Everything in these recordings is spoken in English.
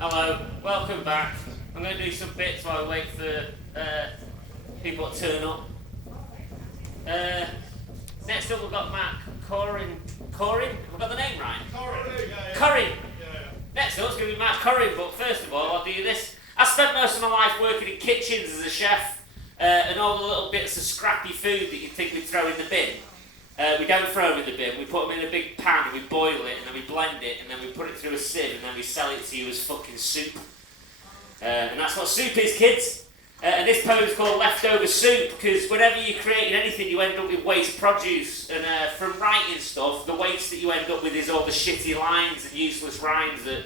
Hello, welcome back. I'm going to do some bits while we wait for people to turn up. Next up we've got Matt Corrin. Corrin? Have I got the name right? Corrin. Yeah. Next up it's going to be Matt Corrin, but first of all I'll do this. I spent most of my life working in kitchens as a chef, and all the little bits of scrappy food that you'd think we'd throw in the bin. We don't throw them in the bin, we put them in a big pan and we boil it and then we blend it and then we put it through a sieve and then we sell it to you as fucking soup. And that's what soup is, kids. And this poem's called Leftover Soup because whenever you're creating anything you end up with waste produce, and from writing stuff the waste that you end up with is all the shitty lines and useless rhymes that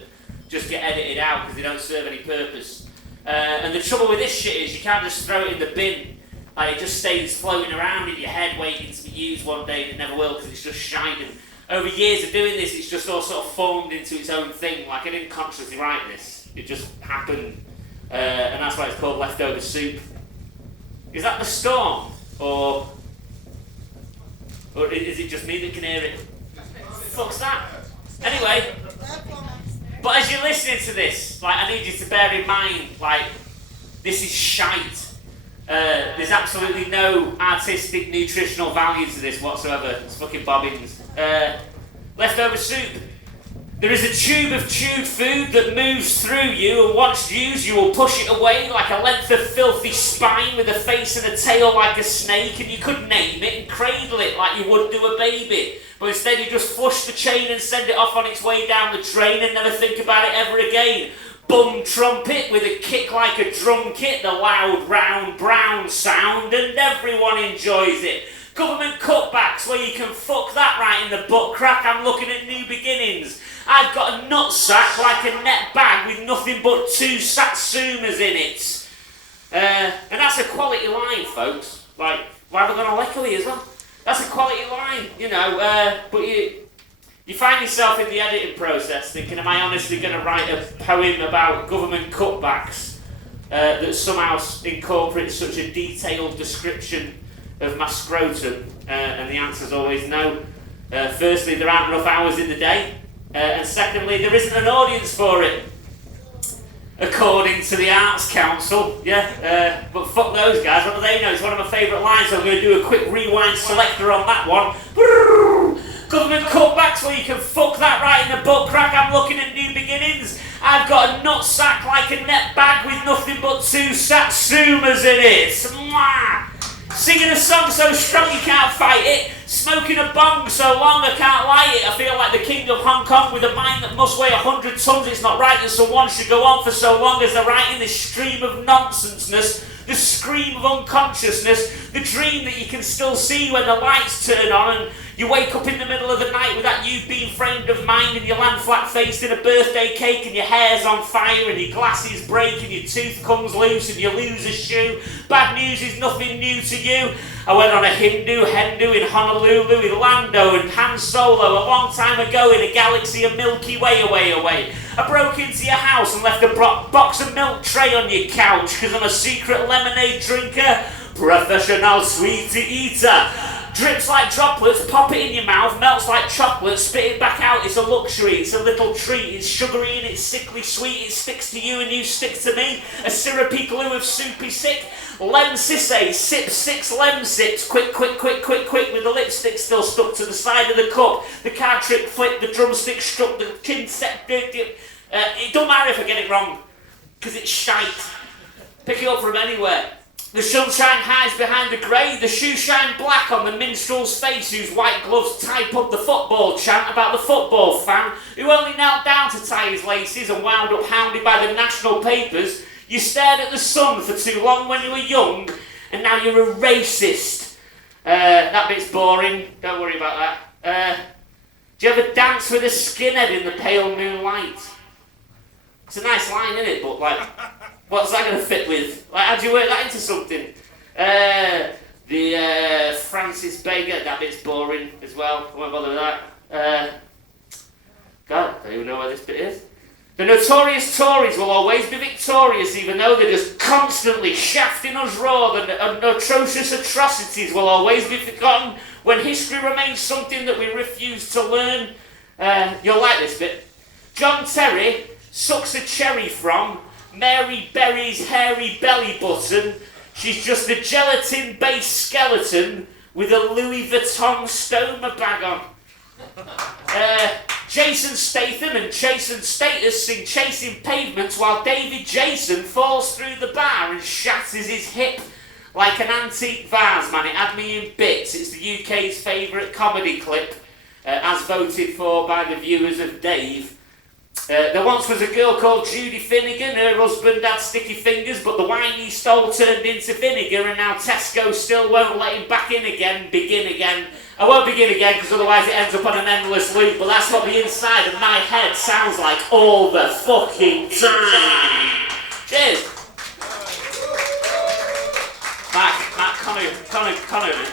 just get edited out because they don't serve any purpose. And the trouble with this shit is you can't just throw it in the bin. Like, it just stays floating around in your head waiting to be used one day and it never will because it's just shite. And over years of doing this it's just all sort of formed into its own thing. Like, I didn't consciously write this, it just happened, and that's why it's called Leftover Soup. Is that the storm? Or is it just me that can hear it? Fuck's that? Anyway, but as you're listening to this, like, I need you to bear in mind, like, this is shite. There's absolutely no artistic, nutritional value to this whatsoever. It's fucking bobbins. Leftover soup. There is a tube of chewed food that moves through you, and once used, you will push it away like a length of filthy spine with a face and a tail like a snake, and you could name it and cradle it like you would do a baby. But instead you just flush the chain and send it off on its way down the drain and never think about it ever again. Bum trumpet with a kick like a drum kit, the loud round brown sound, and everyone enjoys it. Government cutbacks where you can fuck that right in the butt crack. I'm looking at new beginnings. I've got a nutsack like a net bag with nothing but 2 satsumas in it. And that's a quality line, folks. Like, why have I got a echoey as well? That's a quality line, you know, but you find yourself in the editing process thinking, am I honestly going to write a poem about government cutbacks that somehow incorporates such a detailed description of my scrotum? And the answer is always no. Firstly, there aren't enough hours in the day. And secondly, there isn't an audience for it, according to the Arts Council. Yeah, but fuck those guys, what do they know? It's one of my favourite lines, so I'm going to do a quick rewind selector on that one. Government cutbacks where you can fuck that right in the butt crack. I'm looking at new beginnings. I've got a nutsack like a net bag with nothing but 2 satsumas in it. Mwah! Singing a song so strong you can't fight it. Smoking a bong so long I can't light it. I feel like the king of Hong Kong with a mind that must weigh 100 tons. It's not right that someone should go on for so long as they're writing this stream of nonsenseness. The scream of unconsciousness, the dream that you can still see when the lights turn on and you wake up in the middle of the night with that you've been friend of mind and you land flat-faced in a birthday cake and your hair's on fire and your glasses break and your tooth comes loose and you lose a shoe. Bad news is nothing new to you. I went on a Hindu in Honolulu with Lando and Han Solo a long time ago in a galaxy a Milky Way away. I broke into your house and left a box of milk tray on your couch because I'm a secret lemonade drinker, professional sweetie eater. Drips like droplets, pop it in your mouth, melts like chocolate, spit it back out, it's a luxury, it's a little treat, it's sugary and it's sickly sweet, it sticks to you and you stick to me, a syrupy glue of soupy sick, lem sissay, sip 6 lem sips, quick, with the lipstick still stuck to the side of the cup, the card trick flipped, the drumstick struck, the chin set, it don't matter if I get it wrong, because it's shite, pick it up from anywhere. The sunshine hides behind the grey, the shoes shine black on the minstrel's face whose white gloves type up the football chant about the football fan who only knelt down to tie his laces and wound up hounded by the national papers. You stared at the sun for too long when you were young and now you're a racist. That bit's boring, don't worry about that. Do you ever dance with a skinhead in the pale moonlight? It's a nice line, isn't it? But like, what's that going to fit with? Like, how do you work that into something? The Francis Bacon, that bit's boring as well. I won't bother with that. God, I don't even know where this bit is. The notorious Tories will always be victorious, even though they're just constantly shafting us raw. The atrocious atrocities will always be forgotten when history remains something that we refuse to learn. You'll like this bit. John Terry sucks a cherry from Mary Berry's hairy belly button. She's just a gelatin-based skeleton with a Louis Vuitton stoma bag on. Jason Statham and Jason Status sing Chasing Pavements while David Jason falls through the bar and shatters his hip like an antique vase, man. It had me in bits. It's the UK's favourite comedy clip, as voted for by the viewers of Dave. There once was a girl called Judy Finnegan. Her husband had sticky fingers, but the wine he stole turned into vinegar, and now Tesco still won't let him back in again. Begin again. I won't begin again because otherwise it ends up on an endless loop, but that's what the inside of my head sounds like all the fucking time. Cheers. Matt Connery.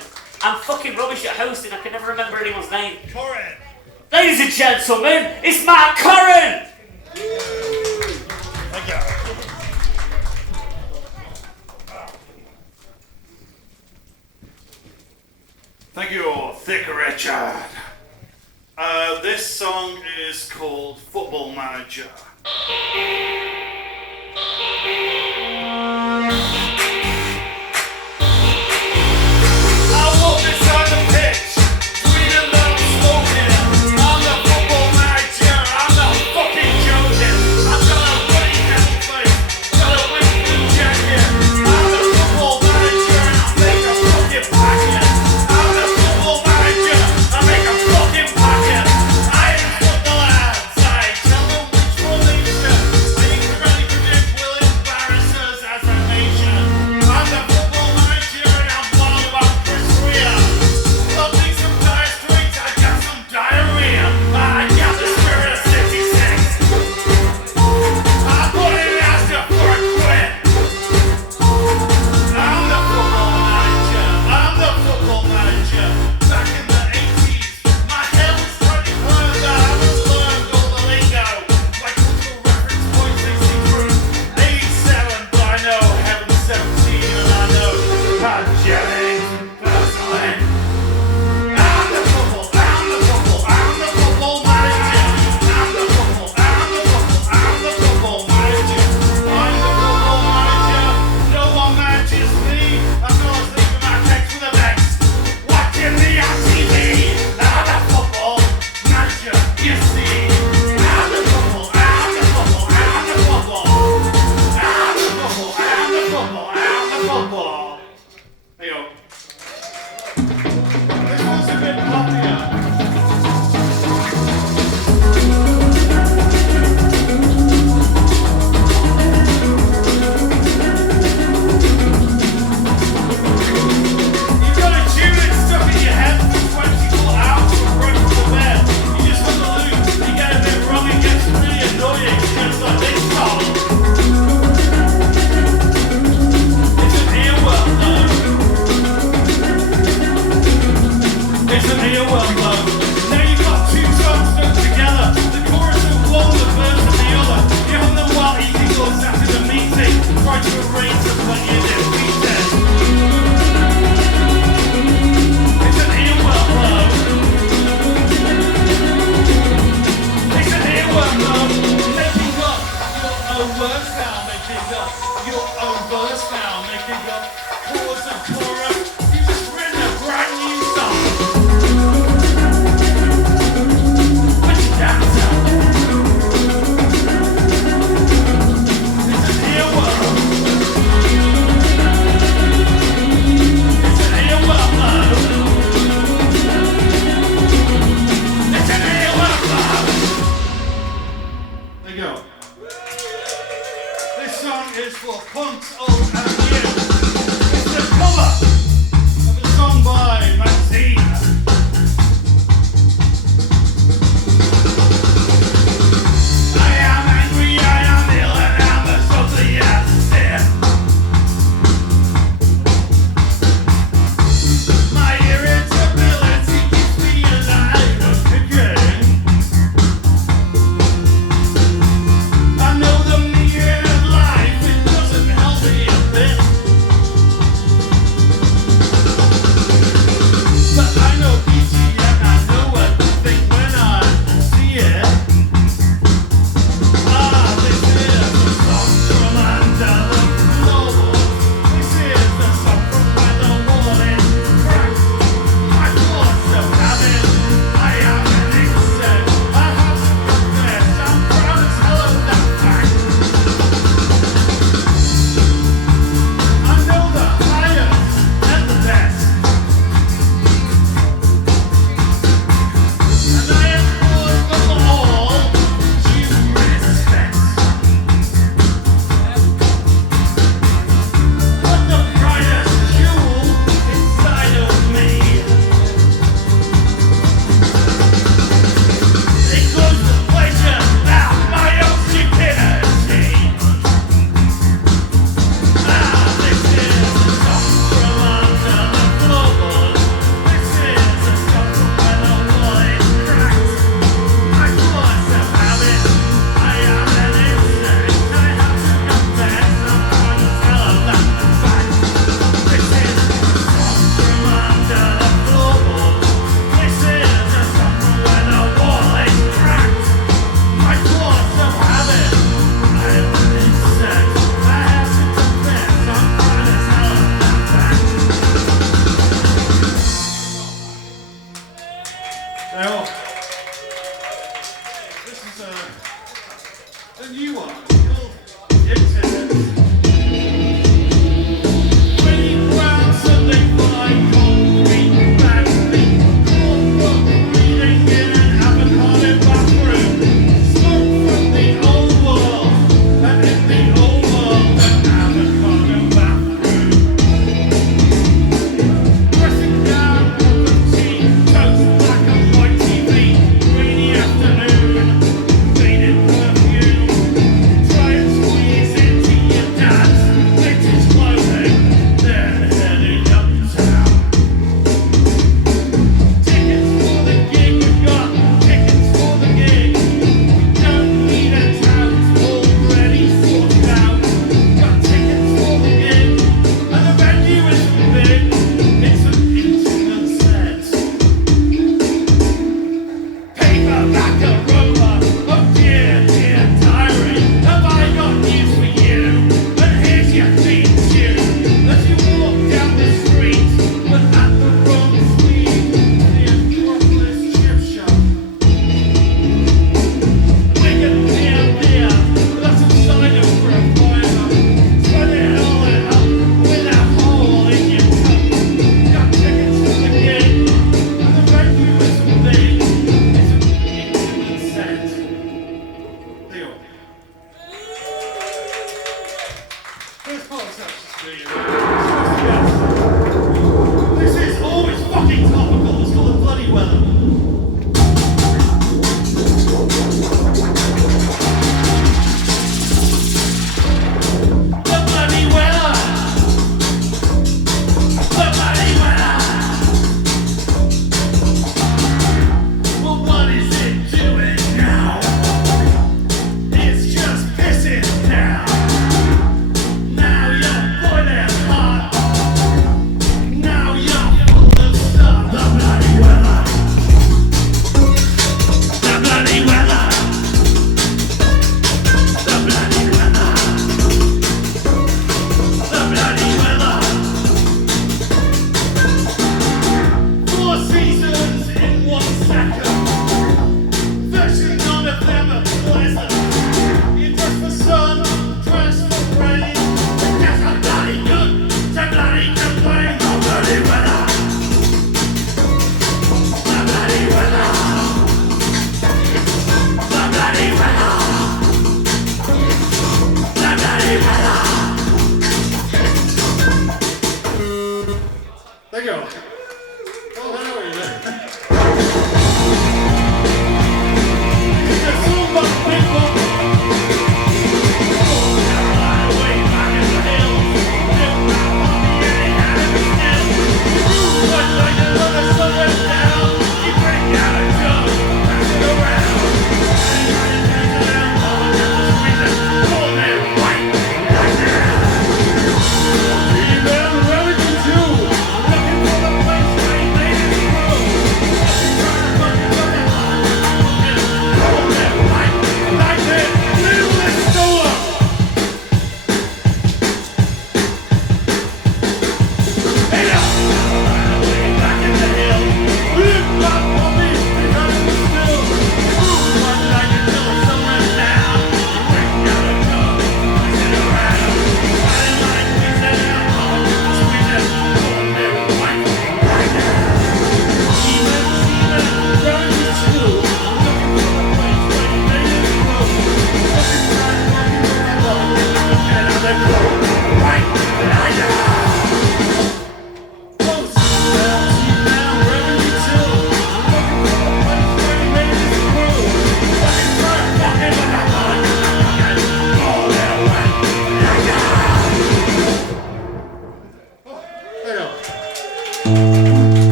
I'm fucking rubbish at hosting. I can never remember anyone's name. Corrin. Ladies and gentlemen, it's Matt Corrin. Thank you. Thank you, Thick Richard. This song is called Football Manager. I walk beside the pitch, sweet and low smoking. I'm the football manager, I'm not fucking joking. I've got a running heavy face, got a winning jacket. I'm the football manager, I make a fucking packet. I'm the football manager, I make a fucking packet. I instruct the lads, I tell them which formation. I incredibly predict will embarrass us as a nation. I'm the football manager and I'm wild about Chris Rea. Love me some dire straits, I got some diarrhea. I got the spirit of 66. I put it after for a quit. I'm the football manager. I'm the football manager. Back in the 80s, my hair was pretty further. I was learned all the lingo. My cultural reference points they see through 87, but I know heaven's 17 and I know Pat Jennings personally. I'm the football manager. I'm the football manager. I'm the football manager. No one manages me. I'm not sleeping my text with a vex. Watching me on TV. I'm the football manager. You see. I'm the football. There you go. This one's a bit poppier. You've got a tune that's stuck in your head for 24 hours from right from the bed. You just want to loop. You get a bit wrong, it gets really annoying. It gets like this song. It's an earworm though. It's an earworm though. Now you've got two songs stuck together. The chorus of one, the verse of the other. You have them while eating or sat in a meeting. Try to arrange them when you're defeated. It's an earworm though. It's an earworm though. Making up your own words now. Making up your own verse now. Making up chorus and chorus. You've just written a brand new song. Put your dance out. It's an earworm. It's an earworm though. It's an earworm though. There you go. This song is for punks old and new. It's the cover of a song by Maxine. I am angry, I am ill, and I'm as ugly as sin. My irritability keeps me alive again. I know the meaning of life, it doesn't help me a bit.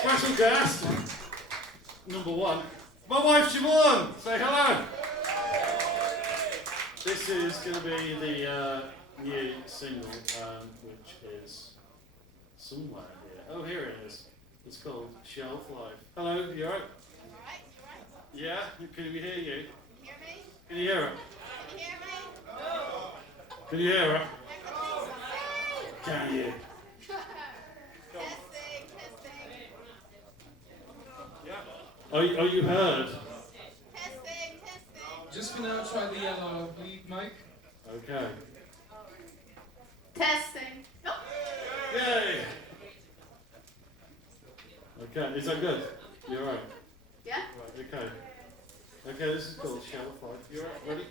Special guest, number one, my wife Siobhan. Say hello. This is going to be the new single, which is somewhere here. Oh, here it is. It's called Shelf Life. Hello, you alright? Alright, you alright? Yeah, can we hear you? Can you hear me? Can you hear her? Can you hear me? No. Can you hear her? Testing, Can you? testing. Oh, you heard? Testing. Just for now, try the yellow lead mic. Okay. Testing. Nope. Yay! Okay, is that good? You alright? Yeah? Right, okay. Okay, this is called Shelf Life. You alright? Ready?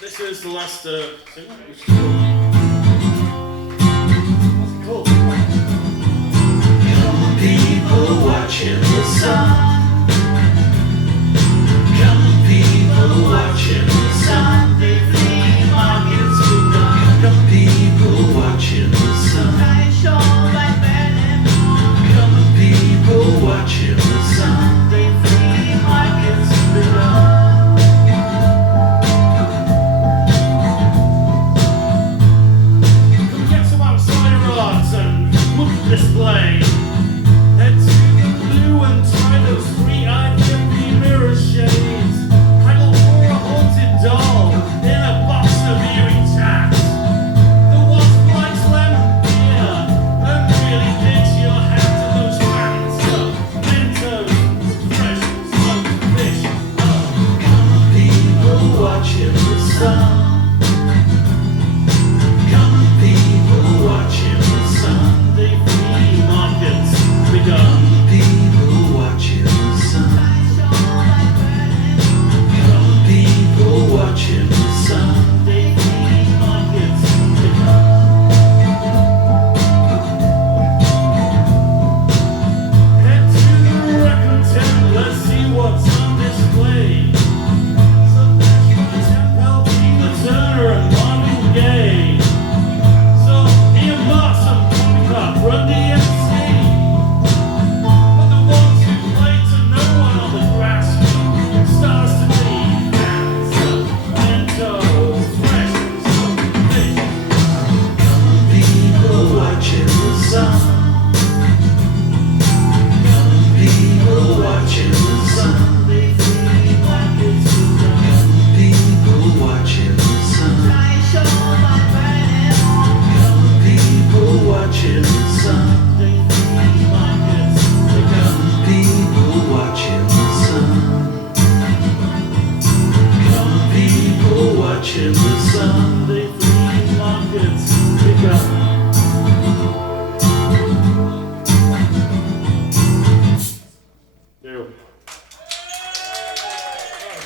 This is the last single, which is called. What's it called? Come on, people watching the sun. Come on, people watching the Sunday flea markets begun. Come on, people watching the sun. Come on, people watching the Sunday flea markets begun. Display. Head to the blue and try to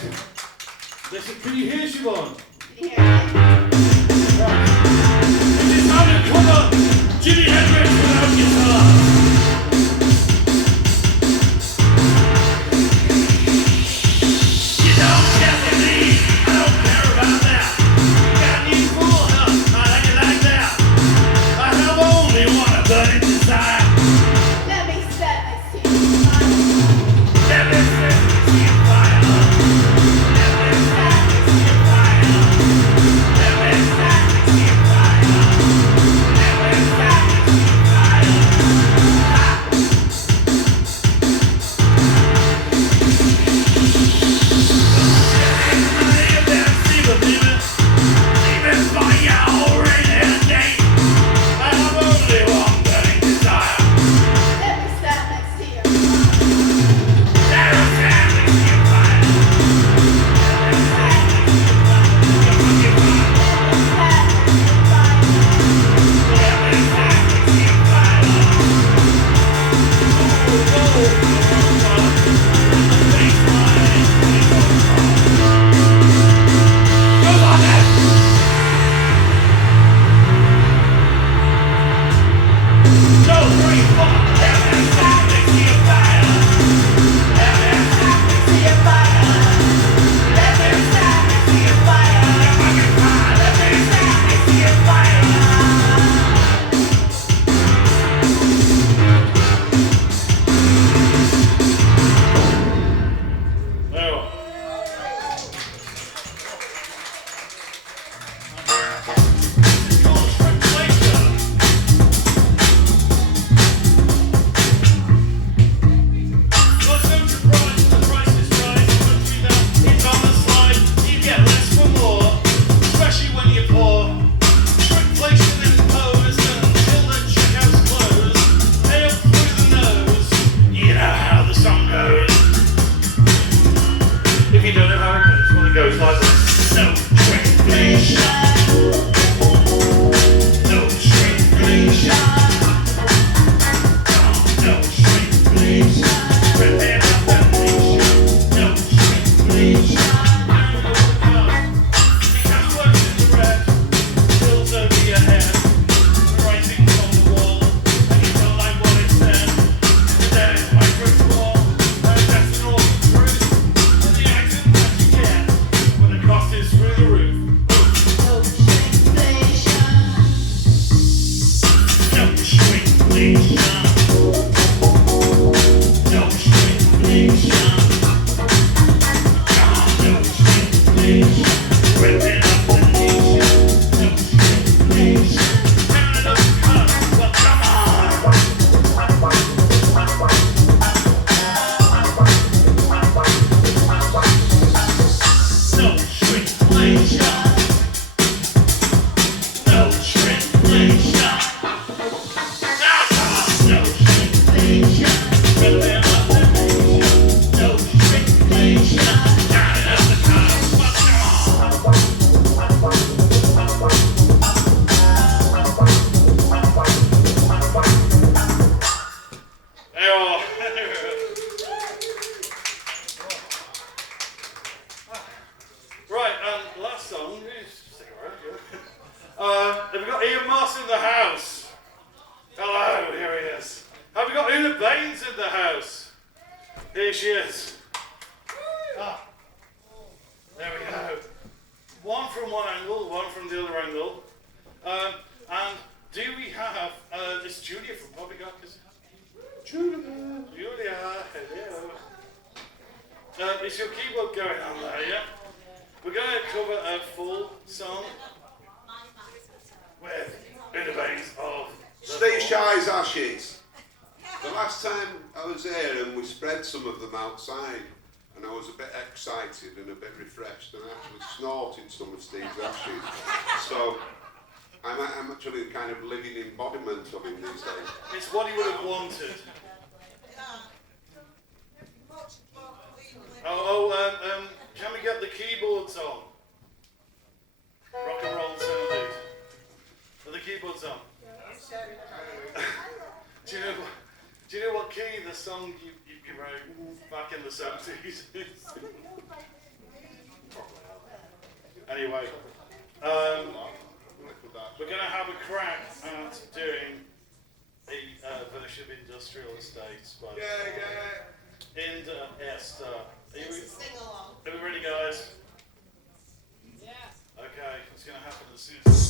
Listen, can you hear Siobhan? Can you hear me? It is time to cover Jimi Hendrix without guitar. You don't care for me, I don't care about that. Got a new fool, huh? I like it like that. I have only one burning desire. Let me stand next to you. Let me set me to your fire. Let me stand next to your fire. Let me stand next to your fire. Let me stand next to your fire. Let me stand next to you. If you don't know how it goes, well, it goes like this. No translation. No translation. No translation. Prepare the nation. No translation. Because what's in the red spills over your head. The writing's on the wall, and you don't like what it said. And there is my brick wall, and that's an awful truth. And the accent that you get when the cost is through the roof. No translation. No translation. No translation. Ripping up the nation. No translation. Turning up the cup. Well, come on. No translation. No translation. Now come on. No translation. Ripping up the nation. No translation. Turning up the cup. Well, come on. Hey, right, and last song. Stick around, yeah. Have we got Ian Moss in the house? Hello, here he is. Have we got Una Baines in the house? Here she is. Ah, there we go. One from one angle, one from the other angle. And do we have this Julia from Poppycock? Julia, hello. Is your keyboard going on there, yeah? We're going to cover a full song with Una Baines of Stay Shy's Ashes. The last time I was here and we spread some of them outside and I was a bit excited and a bit refreshed and I actually snorted some of Steve's ashes. So I'm actually a kind of living embodiment of him these days. It's what he would have wanted. Can we get the keyboards on? Rock and roll interlude. Are the keyboards on? Do you know what key the song you wrote back in the 70s is? Anyway, we're going to have a crack at doing a version of Industrial Estates. But in Esther. Are we ready, guys? Yeah. Okay, it's going to happen as soon as.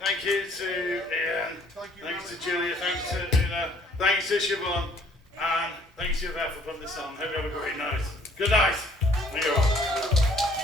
Thank you to Ian. Thanks to Julia. Thanks to thanks to Siobhan. And thanks to Yvette for putting this on. Hope you have a great night. Good night. Thank you all.